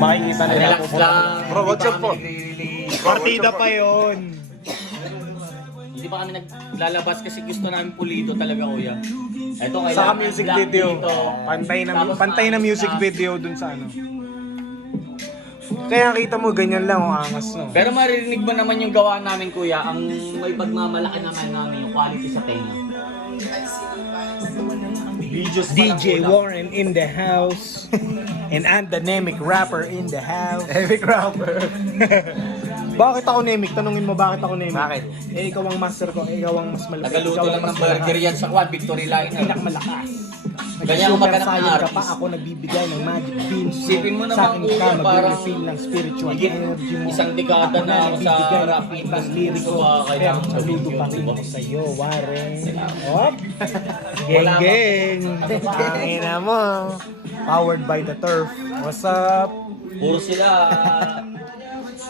Makikita nila. Relax lang. Bro, what's your phone? Partida pa yon. Hindi pa kami naglalabas kasi gusto namin pulido talaga, kuya. Ito kailangan Saka music black video. dito. Pantay na music video dun sa ano. Kaya kita mo ganyan lang ang angas no. Pero maririnig mo naman yung gawa namin, kuya. Ang may pagmamalaki naman namin yung quality sa tenga. DJ Warren in the house. And Andanemic rapper in the house. Epic rapper. Bakit ako nemic? Tanungin mo bakit ako nemic? Bakit? Eh ikaw ang master ko, ikaw ang mas malaki. Nagaluto lang ng burger yan sa Quad Victory Line. Pinakamalakas. Ganyan ang maghanap ng Saiyan ka pa, artist. ako nagbibigay ng magic beans. Isipin mo Sa naman, akin kuya, ka parang mag-refill ng spiritual higit energy mo. isang dekada na ako sa nagbibigay rap ng industry. lyrics So, ko. Kaya kailangan saludo pa rin diba? ako sa'yo, Warren. Hop! Wala Geng, ba? geng! Tangina mo. Powered by the turf. What's up? Puro sila